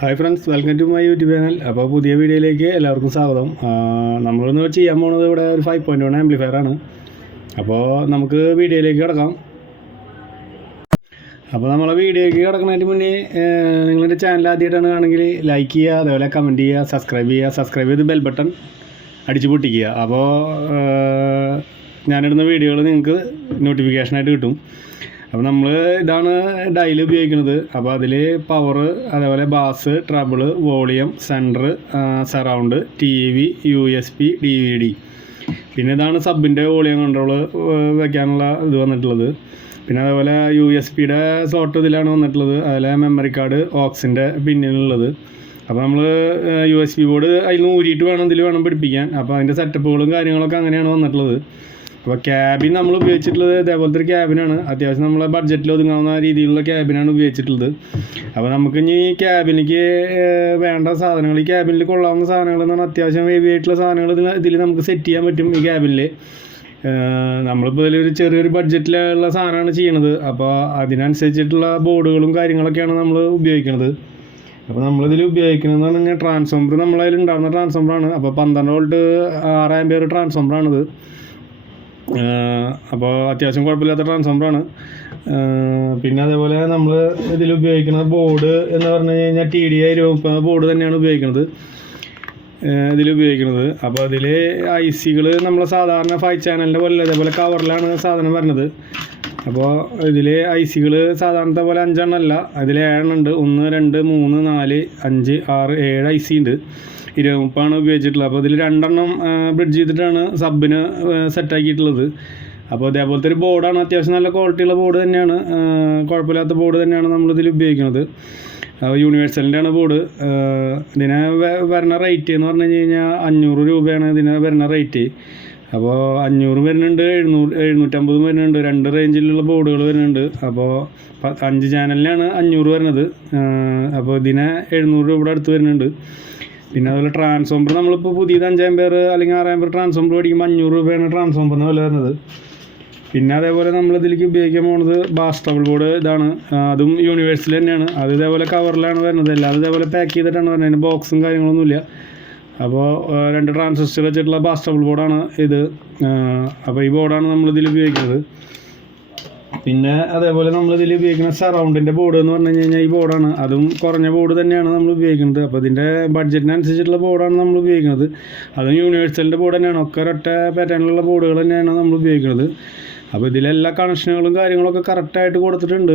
Hi friends, welcome to my YouTube channel. അപ്പോൾ പുതിയ വീഡിയോയിലേക്ക് എല്ലാവർക്കും സ്വാഗതം. നമ്മളൊന്ന് ചെയ്യാൻ പോകുന്നത് ഇവിടെ ഒരു 5.1 ആംപ്ലിഫയർ ആണ്. അപ്പോൾ നമുക്ക് വീഡിയോയിലേക്ക് കിടക്കാം. അപ്പോൾ നമ്മളെ വീഡിയോയ്ക്ക് കിടക്കുന്നതിന് മുന്നേ നിങ്ങളുടെ ചാനൽ ആദ്യമായിട്ടാണ് ആണെങ്കിൽ ലൈക്ക് ചെയ്യുക, അതേപോലെ കമൻറ്റ് ചെയ്യുക, സബ്സ്ക്രൈബ് ചെയ്ത് ബെൽ ബട്ടൺ അടിച്ച് പൊട്ടിക്കുക. അപ്പോൾ ഞാനിടുന്ന വീഡിയോകൾ നിങ്ങൾക്ക് നോട്ടിഫിക്കേഷനായിട്ട് കിട്ടും. അപ്പോൾ നമ്മൾ ഇതാണ് ഡയൽ ഉപയോഗിക്കുന്നത്. അപ്പോൾ അതിൽ പവർ, അതേപോലെ bass, treble, volume, centre, surround, TV, USB, DVD. പിന്നെ ഇതാണ് സബിൻ്റെ വോളിയം കൺട്രോൾ വയ്ക്കാനുള്ള ഇത് വന്നിട്ടുള്ളത്. പിന്നെ അതേപോലെ USB-യുടെ സ്ലോട്ട് ഇതിലാണ് വന്നിട്ടുള്ളത്. അതിലെ മെമ്മറി കാർഡ് ഓക്സിൻ്റെ പിന്നിലുള്ളത്. അപ്പോൾ നമ്മൾ USB ബോർഡ് അതിൽ നിന്ന് ഊരിയിട്ട് ഇതിൽ വേണം പിടിപ്പിക്കാൻ. അപ്പോൾ അതിൻ്റെ സെറ്റപ്പുകളും കാര്യങ്ങളൊക്കെ അങ്ങനെയാണ് വന്നിട്ടുള്ളത്. അപ്പോൾ ക്യാബിൻ നമ്മൾ ഉപയോഗിച്ചിട്ടുള്ളത് ഇതേപോലത്തെ ഒരു ക്യാബിനാണ്. അത്യാവശ്യം നമ്മളെ ബഡ്ജറ്റിൽ ഒതുങ്ങാവുന്ന രീതിയിലുള്ള ക്യാബിനാണ് ഉപയോഗിച്ചിട്ടുള്ളത്. അപ്പോൾ നമുക്ക് ഇനി ക്യാബിനിക്ക് വേണ്ട സാധനങ്ങൾ, ഈ ക്യാബിനിൽ കൊള്ളാവുന്ന സാധനങ്ങൾ എന്ന് പറഞ്ഞാൽ അത്യാവശ്യം ഹെവി ആയിട്ടുള്ള സാധനങ്ങൾ ഇതിൽ നമുക്ക് സെറ്റ് ചെയ്യാൻ പറ്റും. ഈ ക്യാബിനിൽ നമ്മളിപ്പോൾ ഇതിലൊരു ചെറിയൊരു ബഡ്ജറ്റിലുള്ള സാധനമാണ് ചെയ്യണത്. അപ്പോൾ അതിനനുസരിച്ചിട്ടുള്ള ബോർഡുകളും കാര്യങ്ങളൊക്കെയാണ് നമ്മൾ ഉപയോഗിക്കുന്നത്. അപ്പോൾ നമ്മളിതിൽ ഉപയോഗിക്കുന്നതെന്ന് പറഞ്ഞാൽ ട്രാൻസ്ഫോമർ, നമ്മളതിൽ ഉണ്ടാകുന്ന ട്രാൻസ്ഫോമറാണ്. അപ്പോൾ 12 വോൾട്ട് 6 ആമ്പിയർ ട്രാൻസ്ഫോമറാണിത്. അപ്പോൾ അത്യാവശ്യം കുഴപ്പമില്ലാത്ത ട്രാൻസ്ഫോമറാണ്. പിന്നെ അതേപോലെ നമ്മൾ ഇതിൽ ഉപയോഗിക്കുന്ന ബോർഡ് എന്ന് പറഞ്ഞു കഴിഞ്ഞാൽ TDI 2030 ബോർഡ് തന്നെയാണ് ഉപയോഗിക്കുന്നത് ഇതിലുപയോഗിക്കുന്നത്. അപ്പോൾ അതിൽ IC-കൾ നമ്മൾ സാധാരണ 5 ചാനലിൻ്റെ പോലെ അതേപോലെ കവറിലാണ് സാധനം വരുന്നത്. അപ്പോൾ ഇതിൽ IC-കൾ സാധാരണത്തെ പോലെ 5 എണ്ണമല്ല, അതിൽ 7 എണ്ണം ഉണ്ട്. 1, 2, 3, 4, 5, 6, 7 IC ഉണ്ട്. 2030 ഉപയോഗിച്ചിട്ടുള്ളത്. അപ്പോൾ ഇതിൽ 2 എണ്ണം ബ്രിഡ്ജ് ചെയ്തിട്ടാണ് സബിന് സെറ്റാക്കിയിട്ടുള്ളത്. അപ്പോൾ അതേപോലത്തെ ഒരു ബോർഡാണ്. അത്യാവശ്യം നല്ല ക്വാളിറ്റിയുള്ള ബോർഡ് തന്നെയാണ്, കുഴപ്പമില്ലാത്ത ബോർഡ് തന്നെയാണ് നമ്മളിതിൽ ഉപയോഗിക്കുന്നത്. യൂണിവേഴ്സലിൻ്റെ ആണ് ബോർഡ്. ഇതിന് വരുന്ന റേറ്റ് എന്ന് പറഞ്ഞു കഴിഞ്ഞാൽ 500 രൂപയാണ് ഇതിന് വരുന്ന റേറ്റ്. അപ്പോൾ 500 വരുന്നുണ്ട്, 750 വരുന്നുണ്ട്. 2 റേഞ്ചിലുള്ള ബോർഡുകൾ വരുന്നുണ്ട്. അപ്പോൾ 5 ചാനലിനാണ് 500 വരുന്നത്. അപ്പോൾ ഇതിന് 700 രൂപയുടെ അടുത്ത് വരുന്നുണ്ട്. പിന്നെ അതുപോലെ ട്രാൻസ്ഫോമർ നമ്മളിപ്പോൾ പുതിയത് 5 ആമ്പിയർ അല്ലെങ്കിൽ 6 ആമ്പിയർ ട്രാൻസ്ഫോമർ മേടിക്കുമ്പോൾ 500 രൂപയാണ് ട്രാൻസ്ഫോമറിന് വില വരുന്നത്. പിന്നെ അതേപോലെ നമ്മളിതിലേക്ക് ഉപയോഗിക്കാൻ പോകുന്നത് ബാസ് ട്രബിൾ ബോർഡ്. ഇതാണ്, അതും യൂണിവേഴ്സൽ തന്നെയാണ്. അത് ഇതേപോലെ കവറിലാണ് വരുന്നത്. എല്ലാതും ഇതേപോലെ പാക്ക് ചെയ്തിട്ടാണ് വരുന്നത്. അതിന് ബോക്സും കാര്യങ്ങളൊന്നുമില്ല. അപ്പോൾ 2 ട്രാൻസിസ്റ്റർ വെച്ചിട്ടുള്ള ബാസ് ട്രബിൾ ബോർഡാണ് ഇത്. അപ്പോൾ ഈ ബോർഡാണ് നമ്മളിതിൽ ഉപയോഗിക്കുന്നത്. പിന്നെ അതേപോലെ നമ്മളിതിൽ ഉപയോഗിക്കുന്ന സറൗണ്ടിൻ്റെ ബോർഡ് എന്ന് പറഞ്ഞു കഴിഞ്ഞാൽ ഈ ബോർഡാണ്. അതും കുറഞ്ഞ ബോർഡ് തന്നെയാണ് നമ്മൾ ഉപയോഗിക്കുന്നത്. അപ്പോൾ ഇതിൻ്റെ ബഡ്ജറ്റിനനുസരിച്ചിട്ടുള്ള ബോർഡാണ് നമ്മൾ ഉപയോഗിക്കുന്നത്. അതും യൂണിവേഴ്സലിൻ്റെ ബോർഡ് തന്നെയാണ്. ഒക്കെ ഒരൊറ്റ പാറ്റേണിലുള്ള ബോർഡുകൾ തന്നെയാണ് നമ്മൾ ഉപയോഗിക്കുന്നത്. അപ്പോൾ ഇതിലെല്ലാ കണക്ഷനുകളും കാര്യങ്ങളൊക്കെ കറക്റ്റായിട്ട് കൊടുത്തിട്ടുണ്ട്.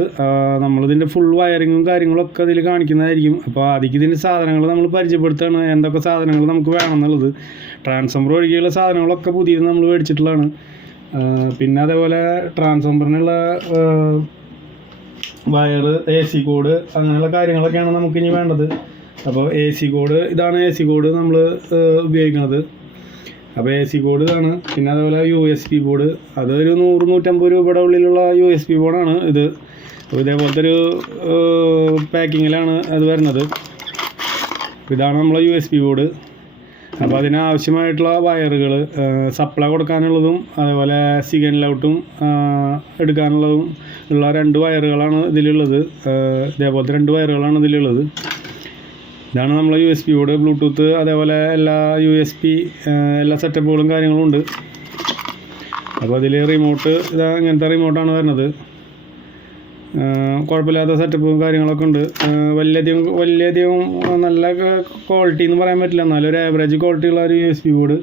നമ്മളിതിൻ്റെ ഫുൾ വയറിങ്ങും കാര്യങ്ങളൊക്കെ ഇതിൽ കാണിക്കുന്നതായിരിക്കും. അപ്പോൾ അതിലേക്ക് ഇതിൻ്റെ സാധനങ്ങൾ നമ്മൾ പരിചയപ്പെടുത്തുകയാണ്, എന്തൊക്കെ സാധനങ്ങൾ നമുക്ക് വേണമെന്നുള്ളത്. ട്രാൻസ്ഫോമർ ഒഴികെയുള്ള സാധനങ്ങളൊക്കെ പുതിയത് നമ്മൾ മേടിച്ചിട്ടുള്ളതാണ്. പിന്നെ അതേപോലെ ട്രാൻസ്ഫോമറിനുള്ള വയർ, AC കോഡ്, അങ്ങനെയുള്ള കാര്യങ്ങളൊക്കെയാണ് നമുക്കിനി വേണ്ടത്. അപ്പോൾ AC കോഡ്, ഇതാണ് AC കോഡ് നമ്മൾ ഉപയോഗിക്കുന്നത്. അപ്പോൾ AC കോഡ് ഇതാണ്. പിന്നെ അതേപോലെ USB ബോർഡ്, അതൊരു 100-150 രൂപയുടെ ഉള്ളിലുള്ള USB ബോർഡാണ് ഇത്. അപ്പോൾ ഇതേപോലത്തെ ഒരു പാക്കിങ്ങിലാണ് അത് വരുന്നത്. ഇതാണ് നമ്മളെ USB ബോർഡ്. അപ്പോൾ അതിനാവശ്യമായിട്ടുള്ള വയറുകൾ, സപ്ലൈ കൊടുക്കാനുള്ളതും അതേപോലെ സിഗ്നൽ ഔട്ടും എടുക്കാനുള്ളതും ഉള്ള 2 വയറുകളാണ് ഇതിലുള്ളത്. ഇതേപോലത്തെ 2 വയറുകളാണ് ഇതിലുള്ളത്. ഇതാണ് നമ്മളെ USB ബോർഡ്. ബ്ലൂടൂത്ത് അതേപോലെ എല്ലാ USB എല്ലാ സെറ്റപ്പുകളും കാര്യങ്ങളും ഉണ്ട്. അപ്പോൾ അതിൽ റിമോട്ട് ഇങ്ങനത്തെ റിമോട്ടാണ് വരുന്നത്. കുഴപ്പമില്ലാത്ത സെറ്റപ്പും കാര്യങ്ങളൊക്കെ ഉണ്ട്. വലിയധികം നല്ല ക്വാളിറ്റി എന്ന് പറയാൻ പറ്റില്ല, എന്നാലും ഒരു ആവറേജ് ക്വാളിറ്റി ഉള്ള ഒരു USB ബോർഡ്.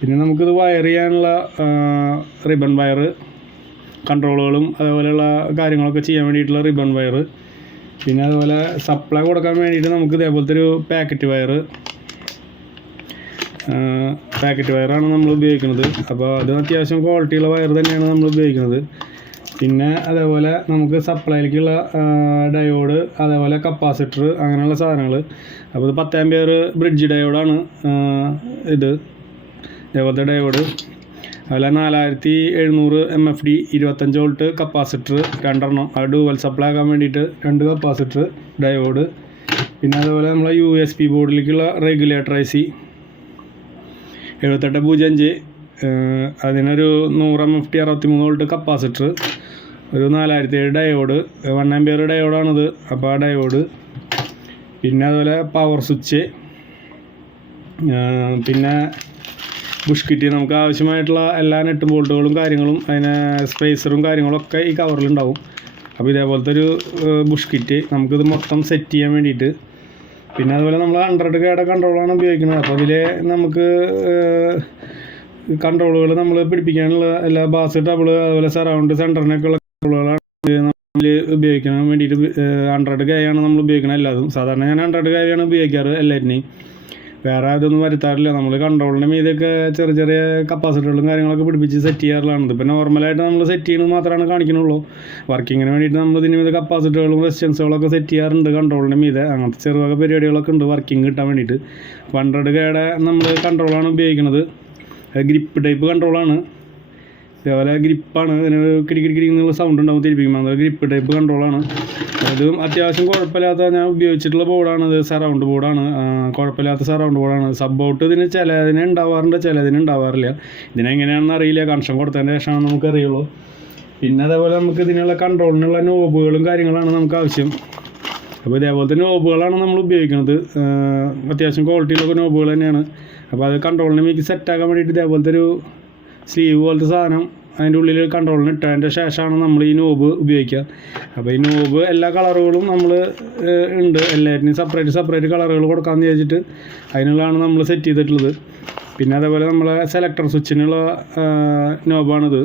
പിന്നെ നമുക്കിത് വയർ ചെയ്യാനുള്ള റിബൺ വയർ, കൺട്രോളുകളും അതേപോലെയുള്ള കാര്യങ്ങളൊക്കെ ചെയ്യാൻ വേണ്ടിയിട്ടുള്ള റിബൺ വയർ. പിന്നെ അതുപോലെ സപ്ലൈ കൊടുക്കാൻ വേണ്ടിയിട്ട് നമുക്ക് ഇതേപോലത്തെ ഒരു പാക്കറ്റ് വയറാണ് നമ്മൾ ഉപയോഗിക്കുന്നത്. അപ്പോൾ അത് അത്യാവശ്യം ക്വാളിറ്റിയുള്ള വയർ തന്നെയാണ് നമ്മൾ ഉപയോഗിക്കുന്നത്. പിന്നെ അതേപോലെ നമുക്ക് സപ്ലൈയിലേക്കുള്ള ഡയോഡ്, അതേപോലെ കപ്പാസിറ്റർ, അങ്ങനെയുള്ള സാധനങ്ങൾ. അപ്പോൾ ഇത് 10 ആമ്പിയർ ബ്രിഡ്ജ് ഡയോഡാണ് ഇത്. ഇതേപോലത്തെ ഡയോഡ്. അതുപോലെ 4700 MFD 25 വോൾട്ട് കപ്പാസിറ്റർ 2 എണ്ണം. അത് ഡുവൽ സപ്ലൈ ആക്കാൻ വേണ്ടിയിട്ട് 2 കപ്പാസിറ്റർ, ഡയോഡ്. പിന്നെ അതുപോലെ നമ്മളെ USB ബോർഡിലേക്കുള്ള റെഗുലേറ്റർ IC 7805. അതിനൊരു 100 MFD 63 വോൾട്ട് കപ്പാസിറ്റർ, ഒരു 4007 ഡയോഡ്, 1 ആമ്പിയർ ഡയോഡാണിത്. അപ്പോൾ ആ ഡയോഡ്. പിന്നെ അതുപോലെ പവർ സ്വിച്ച്, പിന്നെ ബുഷ് കിറ്റ്, നമുക്ക് ആവശ്യമായിട്ടുള്ള എല്ലാ നെട്ടും ബോൾട്ടുകളും കാര്യങ്ങളും അതിന് സ്പേസറും കാര്യങ്ങളൊക്കെ ഈ കവറിലുണ്ടാവും. അപ്പോൾ ഇതേപോലത്തെ ഒരു ബുഷ് കിറ്റ് നമുക്കിത് മൊത്തം സെറ്റ് ചെയ്യാൻ വേണ്ടിയിട്ട്. പിന്നെ അതുപോലെ നമ്മൾ 100K കൺട്രോളാണ് ഉപയോഗിക്കുന്നത്. അപ്പോൾ അതിൽ നമുക്ക് കൺട്രോളുകൾ നമ്മൾ പിടിപ്പിക്കാനുള്ള എല്ലാ ബാസ്, ഡബിൾ, അതുപോലെ സറൗണ്ട്, സെൻറ്ററിനൊക്കെയുള്ള കൺട്രോളുകളാണ് നമ്മൾ ഉപയോഗിക്കാൻ വേണ്ടിയിട്ട്. 100K ആണ് നമ്മൾ ഉപയോഗിക്കുന്നത് എല്ലാതും. സാധാരണ ഞാൻ 100K ആണ് ഉപയോഗിക്കാറ് എല്ലാറ്റിനെയും, വേറെ അതൊന്നും വരുത്താറില്ല. നമ്മൾ കൺട്രോളിൻ്റെ മീതൊക്കെ ചെറിയ ചെറിയ കപ്പാസിറ്ററുകളും കാര്യങ്ങളൊക്കെ പിടിപ്പിച്ച് സെറ്റ് ചെയ്യാറുള്ളതാണ്. ഇപ്പോൾ നോർമലായിട്ട് നമ്മൾ സെറ്റ് ചെയ്യുന്നത് മാത്രമാണ് കാണിക്കുന്നുള്ളൂ. വർക്കിങ്ങിന് വേണ്ടിയിട്ട് നമ്മൾ ഇതിന് മീതെ കപ്പാസിറ്ററുകളും റെസിസ്റ്റൻസുകളൊക്കെ സെറ്റ് ചെയ്യാറുണ്ട് കൺട്രോളിൻ്റെ മീതെ. അങ്ങനത്തെ ചെറുവക പരിപാടികളൊക്കെ ഉണ്ട് വർക്കിംഗ് കിട്ടാൻ വേണ്ടിയിട്ട്. 100K നമ്മൾ കൺട്രോളാണ് ഉപയോഗിക്കുന്നത്. ഗ്രിപ്പ് ടൈപ്പ് കൺട്രോളാണ്. ഇതേപോലെ ഗ്രിപ്പാണ്, ഇതിന് കിടി എന്നുള്ള സൗണ്ട് ഉണ്ടാവും തിരിപ്പിക്കുമ്പോൾ. അത് ഗ്രിപ്പ് ടൈപ്പ് കൺട്രോളാണ്. അതും അത്യാവശ്യം കുഴപ്പമില്ലാത്ത ഞാൻ ഉപയോഗിച്ചിട്ടുള്ള ബോർഡാണ്. ഇത് സറൗണ്ട് ബോർഡാണ്, കുഴപ്പമില്ലാത്ത സറൗണ്ട് ബോർഡാണ്. സബ് ഔട്ട് ഇതിന് ചിലതിന് ഉണ്ടാവാറുണ്ട്, ചിലതിന് ഉണ്ടാവാറില്ല. ഇതിനെങ്ങനെയാണെന്ന് അറിയില്ല, കണക്ഷൻ കൊടുത്തതിൻ്റെ ശേഷമാണ് നമുക്കറിയുള്ളൂ. പിന്നെ അതേപോലെ നമുക്ക് ഇതിനുള്ള കൺട്രോളിനുള്ള നോബുകളും കാര്യങ്ങളാണ് നമുക്ക് ആവശ്യം. അപ്പോൾ ഇതേപോലത്തെ നോബുകളാണ് നമ്മൾ ഉപയോഗിക്കുന്നത്. അത്യാവശ്യം ക്വാളിറ്റിയിലൊക്കെ നോബുകൾ തന്നെയാണ്. അപ്പോൾ അത് കൺട്രോളിനെ മിക്ക സെറ്റാക്കാൻ വേണ്ടിയിട്ട് ഇതേപോലത്തെ ഒരു സ്ലീവ് പോലത്തെ സാധനം അതിൻ്റെ ഉള്ളിൽ കൺട്രോളിന് ഇട്ടതിൻ്റെ ശേഷമാണ് നമ്മൾ ഈ നോബ് ഉപയോഗിക്കുക. അപ്പോൾ ഈ നോബ് എല്ലാ കളറുകളും നമ്മൾ ഉണ്ട്, എല്ലാറ്റിനും സെപ്പറേറ്റ് കളറുകൾ കൊടുക്കാമെന്ന് വിചാരിച്ചിട്ട് അതിനുള്ളതാണ് നമ്മൾ സെറ്റ് ചെയ്തിട്ടുള്ളത്. പിന്നെ അതേപോലെ നമ്മളെ സെലക്ടർ സ്വിച്ചിനുള്ള നോബാണിത്.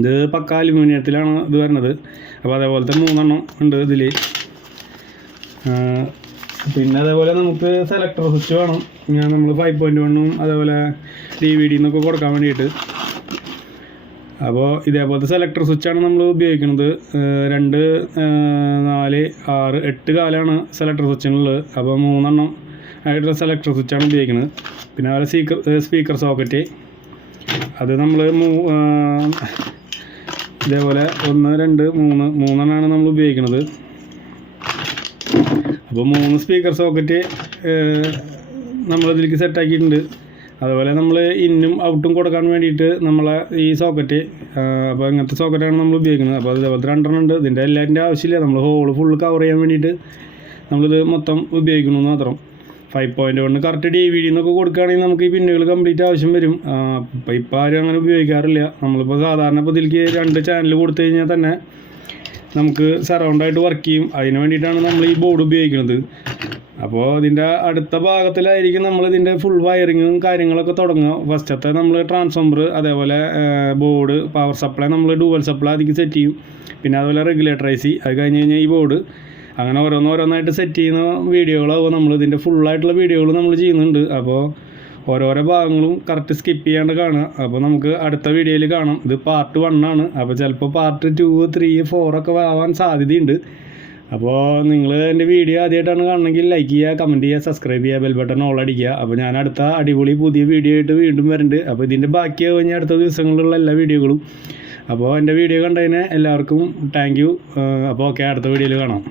ഇത് പക്ക അലുമിനിയത്തിലാണ് ഇത് വരുന്നത്. അപ്പോൾ അതേപോലത്തെ 3 ഉണ്ട് ഇതിൽ. പിന്നെ അതേപോലെ നമുക്ക് സെലക്ടർ സ്വിച്ച് വേണം. നമ്മൾ 5.1 അതേപോലെ DVD എന്നൊക്കെ കൊടുക്കാൻ വേണ്ടിയിട്ട്. അപ്പോൾ ഇതേപോലത്തെ സെലക്ടർ സ്വിച്ചാണ് നമ്മൾ ഉപയോഗിക്കുന്നത്. 2, 4, 6, 8 കാലാണ് സെലക്ടർ സ്വിച്ചിനുള്ളത്. അപ്പോൾ 3 ആയിട്ടുള്ള സെലക്ടർ സ്വിച്ചാണ് ഉപയോഗിക്കുന്നത്. പിന്നെ അതുപോലെ സ്പീക്കർ സോക്കറ്റ്, അത് നമ്മൾ ഇതേപോലെ 1, 2, 3 നമ്മൾ ഉപയോഗിക്കുന്നത്. അപ്പോൾ 3 സ്പീക്കർ സോക്കറ്റ് നമ്മളിതിലേക്ക് സെറ്റാക്കിയിട്ടുണ്ട്. അതുപോലെ നമ്മൾ ഇന്നും ഔട്ടും കൊടുക്കാൻ വേണ്ടിയിട്ട് നമ്മളെ ഈ സോക്കറ്റ്, അപ്പോൾ ഇങ്ങനത്തെ സോക്കറ്റാണ് നമ്മൾ ഉപയോഗിക്കുന്നത്. അപ്പോൾ അതേപോലത്തെ 2 ഉണ്ട്. ഇതിൻ്റെ എല്ലാത്തിൻ്റെ ആവശ്യമില്ല, നമ്മൾ ഹോള് ഫുള്ള് കവർ ചെയ്യാൻ വേണ്ടിയിട്ട് നമ്മളിത് മൊത്തം ഉപയോഗിക്കണമെന്ന് മാത്രം. 5.1 കറക്റ്റ് DVD എന്നൊക്കെ കൊടുക്കുകയാണെങ്കിൽ നമുക്ക് ഈ പിന്നുകൾ കംപ്ലീറ്റ് ആവശ്യം വരും. ഇപ്പോൾ ആരും അങ്ങനെ ഉപയോഗിക്കാറില്ല. നമ്മളിപ്പോൾ സാധാരണ ഇപ്പോൾ ഇതിലേക്ക് 2 ചാനൽ കൊടുത്തു കഴിഞ്ഞാൽ തന്നെ നമുക്ക് സറൗണ്ടായിട്ട് വർക്ക് ചെയ്യും. അതിന് വേണ്ടിയിട്ടാണ് നമ്മൾ ഈ ബോർഡ് ഉപയോഗിക്കുന്നത്. അപ്പോൾ ഇതിൻ്റെ അടുത്ത ഭാഗത്തിലായിരിക്കും നമ്മൾ ഇതിൻ്റെ ഫുൾ വയറിങ്ങും കാര്യങ്ങളൊക്കെ തുടങ്ങുക. ഫസ്റ്റത്തെ നമ്മൾ ട്രാൻസ്ഫോമർ, അതേപോലെ ബോർഡ്, പവർ സപ്ലൈ നമ്മൾ ഡുവൽ സപ്ലൈ അതിലേക്ക് സെറ്റ് ചെയ്യും. പിന്നെ അതുപോലെ റെഗുലേറ്റർ IC, അത് കഴിഞ്ഞ് കഴിഞ്ഞാൽ ഈ ബോർഡ്, അങ്ങനെ ഓരോന്നായിട്ട് സെറ്റ് ചെയ്യുന്ന വീഡിയോകളാവും നമ്മൾ. ഇതിൻ്റെ ഫുള്ളായിട്ടുള്ള വീഡിയോകൾ നമ്മൾ ചെയ്യുന്നുണ്ട്. അപ്പോൾ ഓരോരോ ഭാഗങ്ങളും കറക്റ്റ് സ്കിപ്പ് ചെയ്യാണ്ട് കാണുക. അപ്പോൾ നമുക്ക് അടുത്ത വീഡിയോയിൽ കാണാം. ഇത് പാർട്ട് 1 ആണ്. അപ്പോൾ ചിലപ്പോൾ പാർട്ട് 2, 3, 4 ഒക്കെ ആവാൻ സാധ്യതയുണ്ട്. അപ്പോൾ നിങ്ങൾ എൻ്റെ വീഡിയോ ആദ്യമായിട്ടാണ് കാണണമെങ്കിൽ ലൈക്ക് ചെയ്യുക, കമൻറ്റ് ചെയ്യുക, സബ്സ്ക്രൈബ് ചെയ്യുക, ബെൽ ബട്ടൺ ഓൾ അടിക്കുക. അപ്പോൾ ഞാൻ അടുത്ത അടിപൊളി പുതിയ വീഡിയോ ആയിട്ട് വീണ്ടും വരുന്നുണ്ട്. അപ്പോൾ ഇതിൻ്റെ ബാക്കിയാവും കഴിഞ്ഞാൽ അടുത്ത ദിവസങ്ങളിലുള്ള എല്ലാ വീഡിയോകളും. അപ്പോൾ എൻ്റെ വീഡിയോ കണ്ടതിന് എല്ലാവർക്കും താങ്ക് യു. അപ്പോൾ ഓക്കെ, അടുത്ത വീഡിയോയിൽ കാണാം.